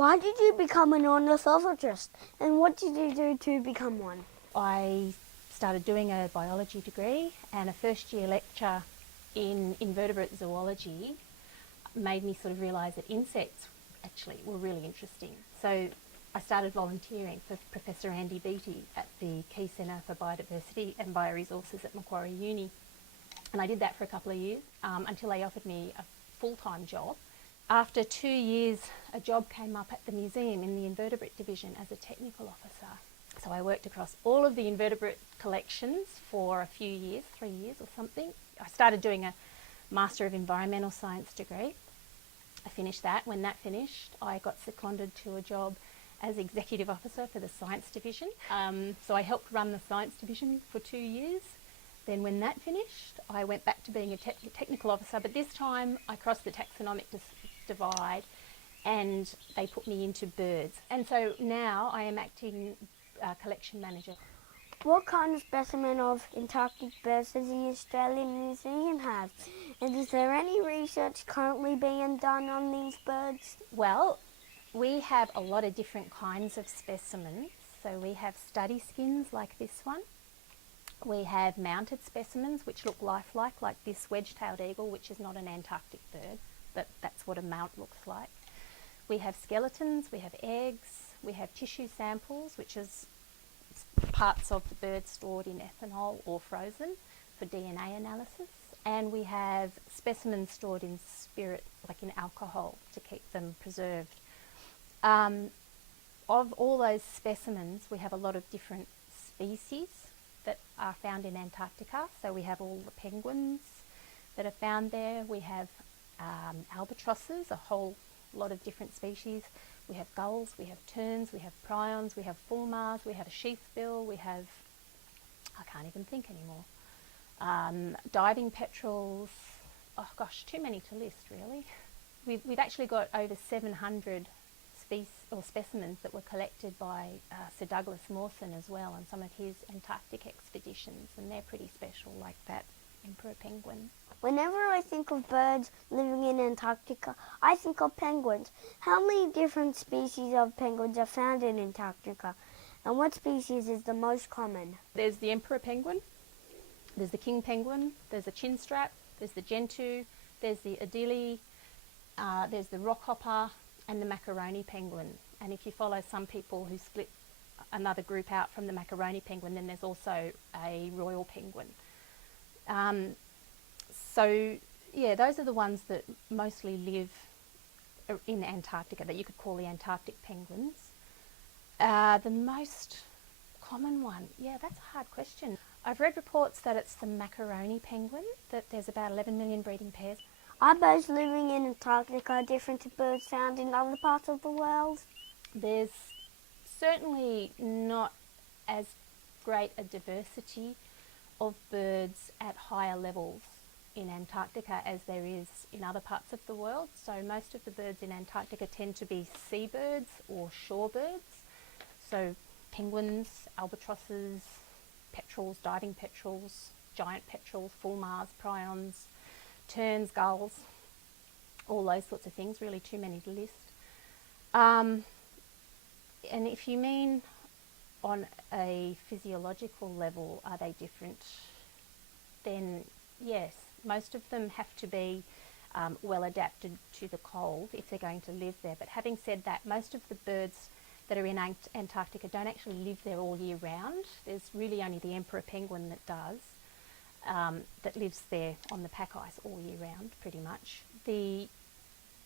Why did you become an ornithologist, and what did you do to become one? I started doing a biology degree, and a first year lecture in invertebrate zoology made me sort of realise that insects actually were really interesting. So I started volunteering for Professor Andy Beattie at the Key Centre for Biodiversity and Bioresources at Macquarie Uni. And I did that for a couple of years until they offered me a full-time job. After 2 years, a job came up at the museum in the invertebrate division as a technical officer. So I worked across all of the invertebrate collections for a few years, 3 years or something. I started doing a Master of Environmental Science degree. I finished that. When that finished, I got seconded to a job as Executive Officer for the Science Division. So I helped run the Science Division for 2 years. Then when that finished, I went back to being a technical officer, but this time I crossed the taxonomic divide and they put me into birds. And so now I am acting collection manager. What kind of specimen of Antarctic birds does the Australian Museum have? And is there any research currently being done on these birds? Well, we have a lot of different kinds of specimens. So we have study skins like this one. We have mounted specimens which look lifelike, like this wedge-tailed eagle, which is not an Antarctic bird, but that's what a mount looks like. We have skeletons, we have eggs, we have tissue samples, which is parts of the bird stored in ethanol or frozen for DNA analysis. And we have specimens stored in spirit, like in alcohol, to keep them preserved. Of all those specimens, we have a lot of different species that are found in Antarctica. So we have all the penguins that are found there. We have albatrosses, a whole lot of different species. We have gulls, we have terns, we have prions, we have fulmars, we have a sheathbill, we have, I can't even think anymore, diving petrels. Oh gosh, too many to list really. We've actually got over 700 specimens that were collected by Sir Douglas Mawson as well on some of his Antarctic expeditions, and they're pretty special, like that emperor penguin. Whenever I think of birds living in Antarctica, I think of penguins. How many different species of penguins are found in Antarctica, and what species is the most common? There's the emperor penguin, there's the king penguin, there's the chinstrap, there's the gentoo, there's the adelie, there's the rockhopper, and the macaroni penguin. And if you follow some people who split another group out from the macaroni penguin, then there's also a royal penguin. So yeah, those are the ones that mostly live in Antarctica, that you could call the Antarctic penguins. The most common one, yeah, that's a hard question. I've read reports that it's the macaroni penguin, that there's about 11 million breeding pairs. Are birds living in Antarctica different to birds found in other parts of the world? There's certainly not as great a diversity of birds at higher levels in Antarctica as there is in other parts of the world. So most of the birds in Antarctica tend to be seabirds or shorebirds. So penguins, albatrosses, petrels, diving petrels, giant petrels, fulmars, prions, terns, gulls, all those sorts of things, really too many to list. And if you mean on a physiological level, are they different? Then yes, most of them have to be well adapted to the cold if they're going to live there. But having said that, most of the birds that are in Antarctica don't actually live there all year round. There's really only the emperor penguin that does. That lives there on the pack ice all year round, pretty much. The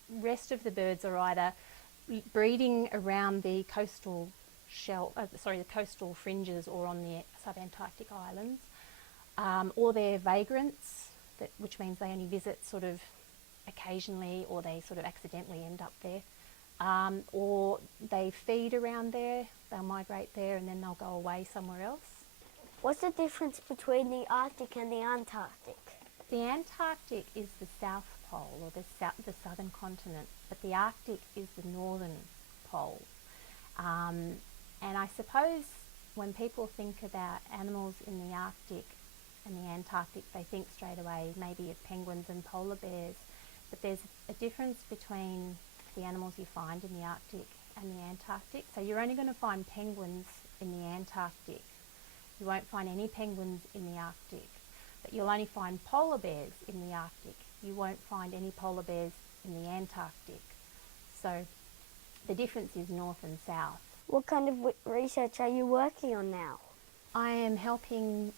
rest of the birds are either breeding around the coastal the coastal fringes or on the subantarctic islands, or they're vagrants, which means they only visit sort of occasionally, or they sort of accidentally end up there, or they feed around there, they'll migrate there and then they'll go away somewhere else. What's the difference between the Arctic and the Antarctic? The Antarctic is the South Pole, or the southern continent, but the Arctic is the northern pole. And I suppose when people think about animals in the Arctic and the Antarctic, they think straight away maybe of penguins and polar bears, but there's a difference between the animals you find in the Arctic and the Antarctic. So you're only going to find penguins in the Antarctic. You won't find any penguins in the Arctic. But you'll only find polar bears in the Arctic. You won't find any polar bears in the Antarctic. So the difference is north and south. What kind of research are you working on now? I am helping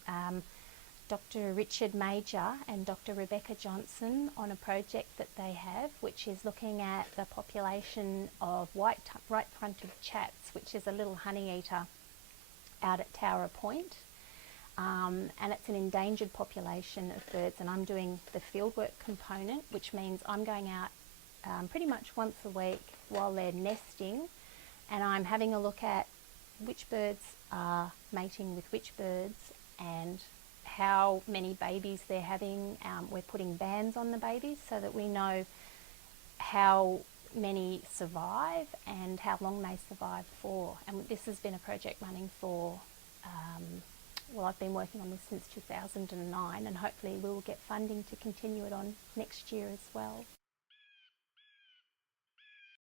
Dr. Richard Major and Dr. Rebecca Johnson on a project that they have, which is looking at the population of right-fronted chats, which is a little honey eater out at Tower Point. And it's an endangered population of birds, and I'm doing the fieldwork component, which means I'm going out pretty much once a week while they're nesting, and I'm having a look at which birds are mating with which birds and how many babies they're having. We're putting bands on the babies so that we know how many survive and how long they survive for. And this has been a project running for, well, I've been working on this since 2009, and hopefully we will get funding to continue it on next year as well.